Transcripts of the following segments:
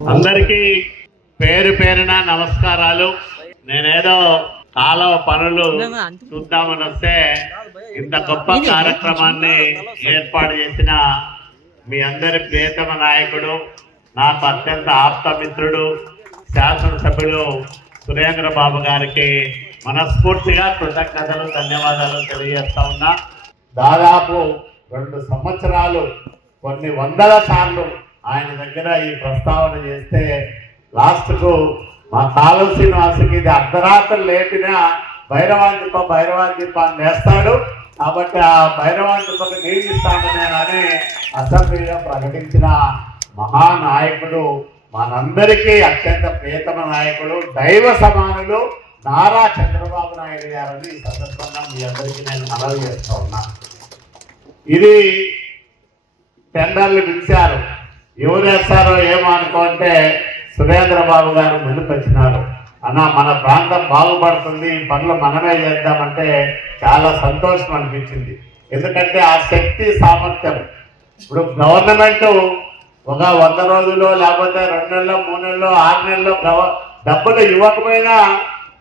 అందరికీ పేరు పేరున నమస్కారాలు. నేనేదో కాలువ పనులు చూద్దామని వస్తే ఇంత గొప్ప కార్యక్రమాన్ని ఏర్పాటు చేసిన మీ అందరి ప్రియతమ నాయకుడు నాకు అత్యంత ఆప్త మిత్రుడు శాసనసభ్యులు సురేంద్ర బాబు గారికి మనస్ఫూర్తిగా కృతజ్ఞతలు ధన్యవాదాలు తెలియజేస్తా ఉన్నా. దాదాపు రెండు సంవత్సరాలు కొన్ని వందల సార్లు ఆయన దగ్గర ఈ ప్రస్తావన చేస్తే లాస్ట్కు మా కాలువ శ్రీనివాసుకి ఇది అర్ధరాత్రి లేపిన భైరవాంతిప భైరవాంతిప అని వేస్తాడు. కాబట్టి ఆ భైరవాంతిపకు నీళ్ళు ఇస్తానని అని అసెంబ్లీలో ప్రకటించిన మహానాయకుడు మనందరికీ అత్యంత ప్రియతమ నాయకుడు దైవ సమానులు నారా చంద్రబాబు నాయుడు గారని ఈ సందర్భంగా మీ అందరికీ నేను మనవి చేస్తా ఉన్నా. ఇది టెండర్లు పిలిచారు. ఎవరేస్తారో ఏమో అనుకుంటే సురేంద్ర బాబు గారు ముందుకొచ్చినారు అన్న మన ప్రాంతం బాగుపడుతుంది పనులు మనమే చేద్దామంటే చాలా సంతోషం అనిపించింది. ఎందుకంటే ఆ శక్తి సామర్థ్యం. ఇప్పుడు గవర్నమెంట్ ఒక వంద రోజులు లేకపోతే రెండు నెలలో మూడు నెలలో ఆరు నెలలో గవ- డబ్బులు ఇవ్వకపోయినా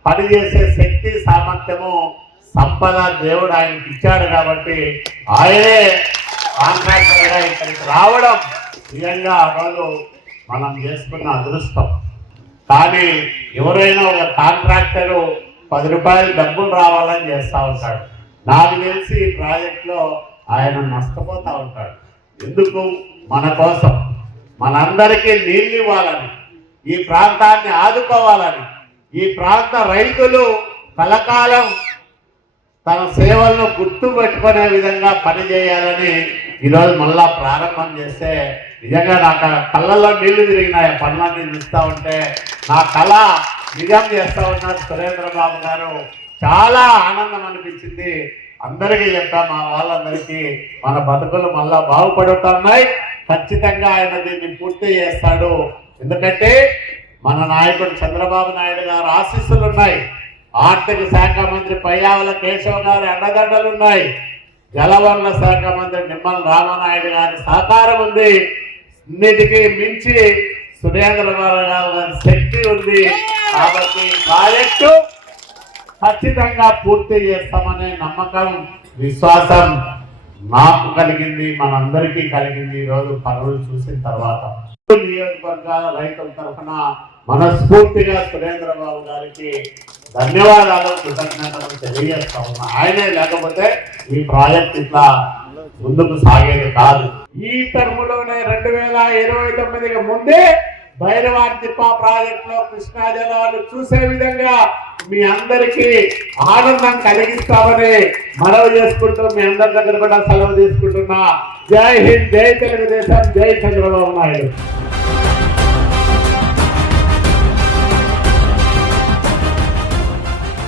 పని చేసే శక్తి సామర్థ్యము సంపద దేవుడు ఆయనకి ఇచ్చాడు కాబట్టి ఆయనే కాంట్రాక్టర్గా ఇక్కడికి రావడం నిజంగా ఆ రోజు మనం చేసుకున్న అదృష్టం. కానీ ఎవరైనా ఒక కాంట్రాక్టరు పది రూపాయలు డబ్బులు రావాలని చేస్తూ ఉంటాడు. నాకు తెలిసి ఈ ప్రాజెక్ట్లో ఆయన నష్టపోతూ ఉంటాడు. ఎందుకు? మన కోసం. మనందరికీ నీళ్ళు ఇవ్వాలని ఈ ప్రాంతాన్ని ఆదుకోవాలని ఈ ప్రాంత రైతులు కలకాలం తన సేవలను గుర్తు పెట్టుకునే విధంగా పనిచేయాలని ఈరోజు మళ్ళా ప్రారంభం చేస్తే నిజంగా నాకు కళ్ళల్లో నీళ్ళు తిరిగినాయి. పనులన్నీ చూస్తూ ఉంటే నా కళ నిజం చేస్తూ ఉన్నారు సురేంద్ర బాబు గారు. చాలా ఆనందం అనిపించింది. అందరికీ చెప్తా మా వాళ్ళందరికీ మన బతుకులు మళ్ళా బాగుపడుతున్నాయి. ఖచ్చితంగా ఆయన దీన్ని పూర్తి చేస్తాడు. ఎందుకంటే మన నాయకుడు చంద్రబాబు నాయుడు గారు ఆశీస్సులు ఉన్నాయి ఆర్థిక శాఖ మంత్రి పయ్యావల కేశవ గారి అండదండలు ఉన్నాయి జలవనరుల శాఖ మంత్రి నిమ్మల రామనాయుడు గారి సహకారం ఉంది. అన్నిటికీ మించి సురేంద్ర బాబు గారి శక్తి ఉంది. కాబట్టి ప్రాజెక్టు ఖచ్చితంగా పూర్తి చేస్తామనే నమ్మకం విశ్వాసం నాకు కలిగింది మనందరికీ కలిగింది. ఈ రోజు పనులు చూసిన తర్వాత నియోజకవర్గాల రైతుల తరఫున మనస్ఫూర్తిగా సురేంద్ర బాబు గారికి ధన్యవాదాలు కృతజ్ఞతలు తెలియజేస్తా ఉన్నా. ఆయనే లేకపోతే ఈ ప్రాజెక్ట్ ఇట్లా ముందుకు సాగేది కాదు. ఈ టర్ములోనే రెండు వేల ఇరవై తొమ్మిదికి ముందే భైరవార్తిప్ప ప్రాజెక్ట్లో కృష్ణా జలాలు చూసే విధంగా మీ అందరికీ ఆనందం కలిగిస్తామని మనవి చేసుకుంటూ మీ అందరి దగ్గర కూడా సెలవు తీసుకుంటున్నా. జై హింద్ జై తెలుగుదేశం జై చంద్రబాబు నాయుడు.